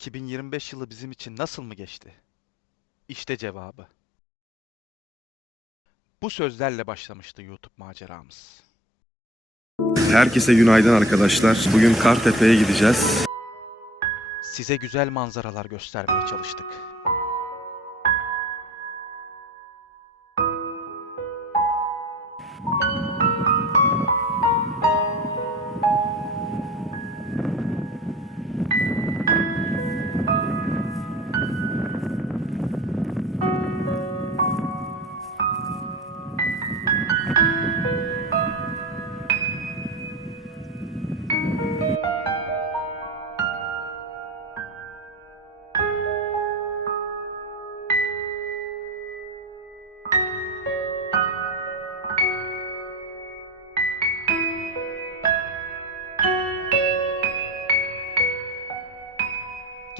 2025 yılı bizim için nasıl mı geçti? İşte cevabı. Bu sözlerle başlamıştı YouTube maceramız. Herkese günaydın arkadaşlar. Bugün Kartepe'ye gideceğiz. Size güzel manzaralar göstermeye çalıştık.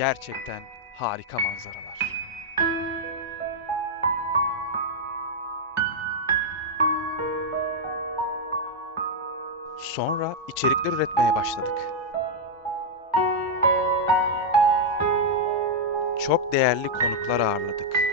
Gerçekten harika manzaralar. Sonra içerikler üretmeye başladık. Çok değerli konuklar ağırladık.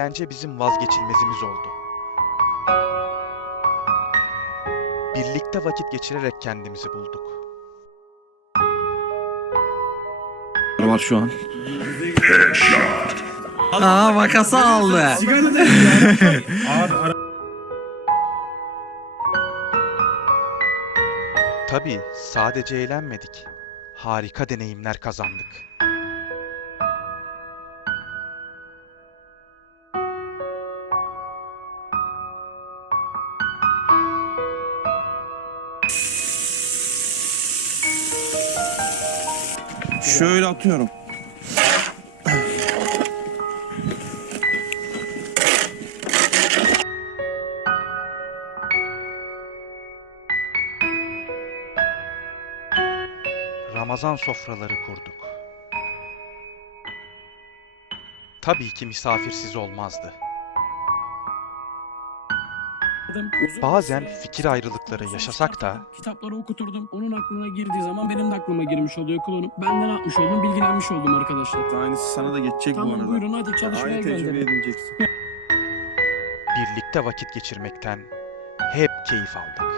Eğlence bizim vazgeçilmezimiz oldu. Birlikte vakit geçirerek kendimizi bulduk. var şu an. Aa makası aldı. Tabii sadece eğlenmedik. Harika deneyimler kazandık. Şöyle atıyorum. Ramazan sofraları kurduk. Tabii ki misafirsiz olmazdı. Uzun Bazen fikir ayrılıkları yaşasak da kitapları okuturdum. Onun aklına girdiği zaman benim de aklıma girmiş oluyor klonum. Ben de ne yapmış oldum? Bilgilenmiş oldum arkadaşlar. Aynısı sana da geçecek bu Tamam arada. buyurun hadi çalışmaya Aynı tecrübe gönderin. edineceksin. birlikte vakit geçirmekten hep keyif aldık.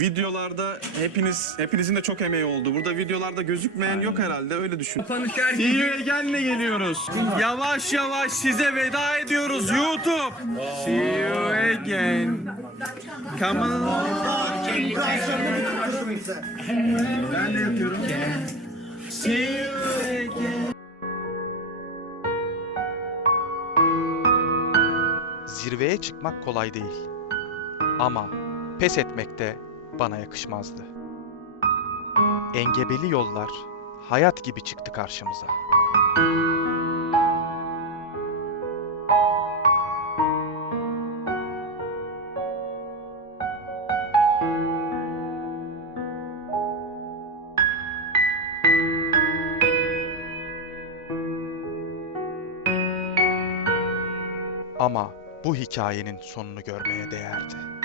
Videolarda hepiniz hepinizin de çok emeği oldu. Burada videolarda gözükmeyen yok herhalde öyle düşün. See you again'le geliyoruz. Yavaş yavaş size veda ediyoruz YouTube. See you again. Come on. Ben de yapıyorum. See you again. Zirveye çıkmak kolay değil. Ama pes etmek de bana yakışmazdı. Engebeli yollar hayat gibi çıktı karşımıza. Ama bu hikayenin sonunu görmeye değerdi.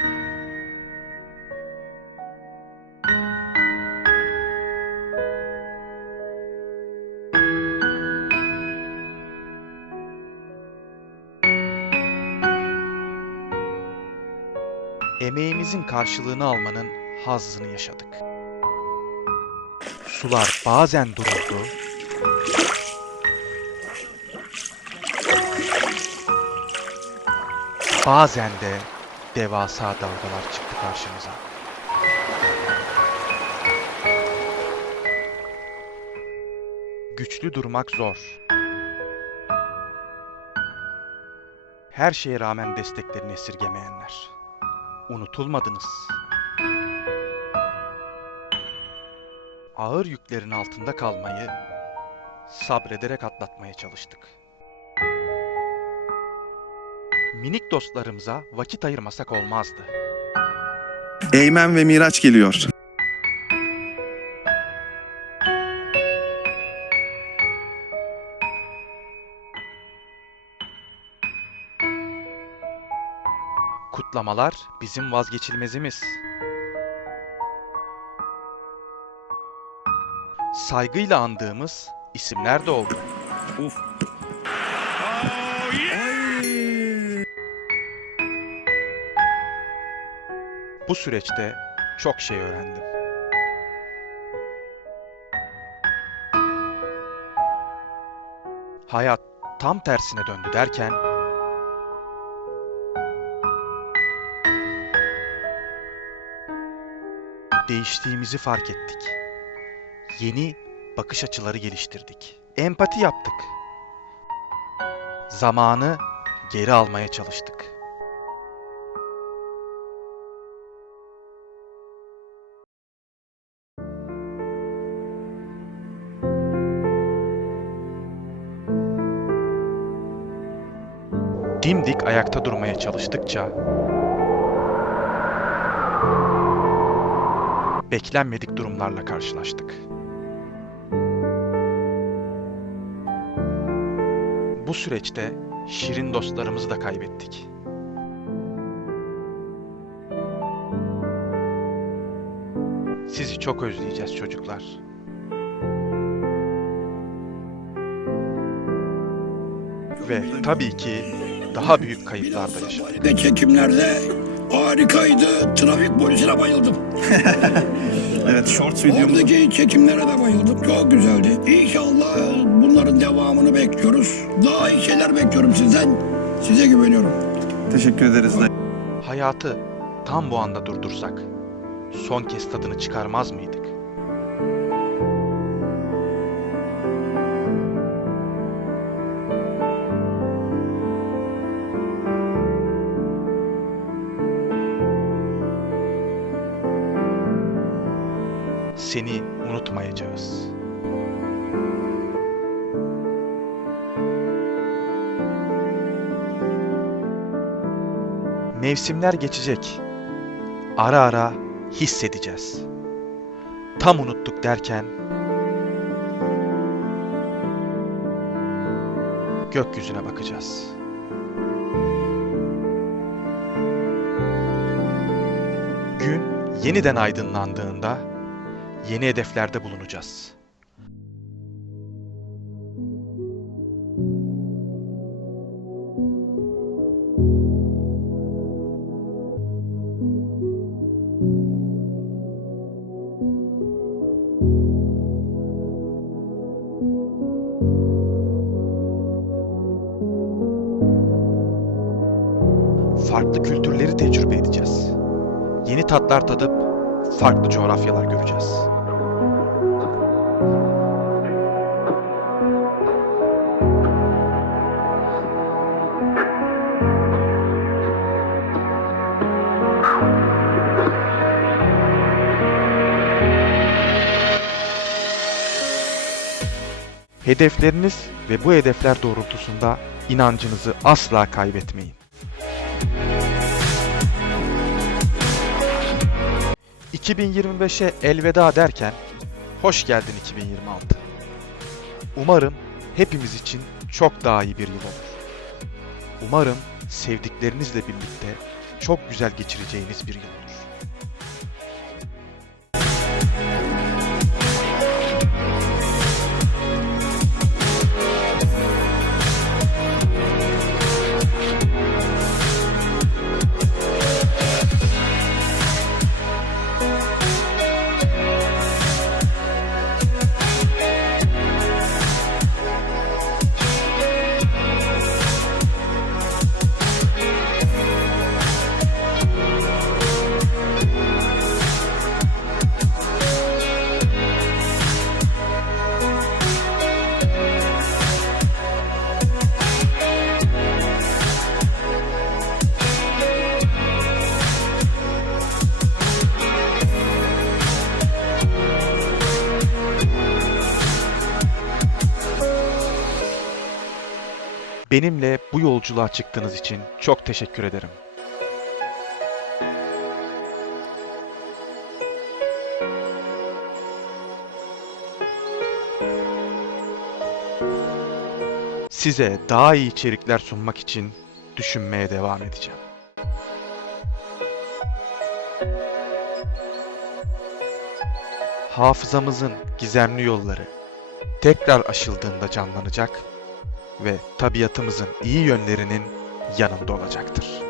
Emeğimizin karşılığını almanın hazzını yaşadık. Sular bazen duruldu, bazen de devasa dalgalar çıktı karşımıza. Güçlü durmak zor. Her şeye rağmen desteklerini esirgemeyenler. Unutulmadınız. Ağır yüklerin altında kalmayı sabrederek atlatmaya çalıştık. Minik dostlarımıza vakit ayırmasak olmazdı. Eymen ve Miraç geliyor. Kutlamalar bizim vazgeçilmezimiz. Saygıyla andığımız isimler de oldu. Uf. Bu süreçte çok şey öğrendim. Hayat tam tersine döndü derken değiştiğimizi fark ettik. Yeni bakış açıları geliştirdik. Empati yaptık. Zamanı geri almaya çalıştık. dimdik ayakta durmaya çalıştıkça beklenmedik durumlarla karşılaştık. Bu süreçte şirin dostlarımızı da kaybettik. Sizi çok özleyeceğiz çocuklar. Ve tabii ki daha büyük kayıplar da yaşadık. de çekimlerde harikaydı. Trafik polisine bayıldım. Evet short videomuz. Oradaki çekimlere de bayıldım. Çok güzeldi. İnşallah bunların devamını bekliyoruz. Daha iyi şeyler bekliyorum sizden. Size güveniyorum. Teşekkür ederiz. Hayatı tam bu anda durdursak son kez tadını çıkarmaz mıydık? Seni unutmayacağız. Mevsimler geçecek. Ara ara hissedeceğiz. Tam unuttuk derken gökyüzüne bakacağız. Gün yeniden aydınlandığında yeni hedeflerde bulunacağız. Farklı kültürleri tecrübe edeceğiz. Yeni tatlar tadıp farklı coğrafyalar göreceğiz. Hedefleriniz ve bu hedefler doğrultusunda inancınızı asla kaybetmeyin. 2025'e elveda derken hoş geldin 2026. Umarım hepimiz için çok daha iyi bir yıl olur. Umarım sevdiklerinizle birlikte çok güzel geçireceğiniz bir yıl olur. Benimle bu yolculuğa çıktığınız için çok teşekkür ederim. Size daha iyi içerikler sunmak için düşünmeye devam edeceğim. Hafızamızın gizemli yolları tekrar aşıldığında canlanacak ve tabiatımızın iyi yönlerinin yanında olacaktır.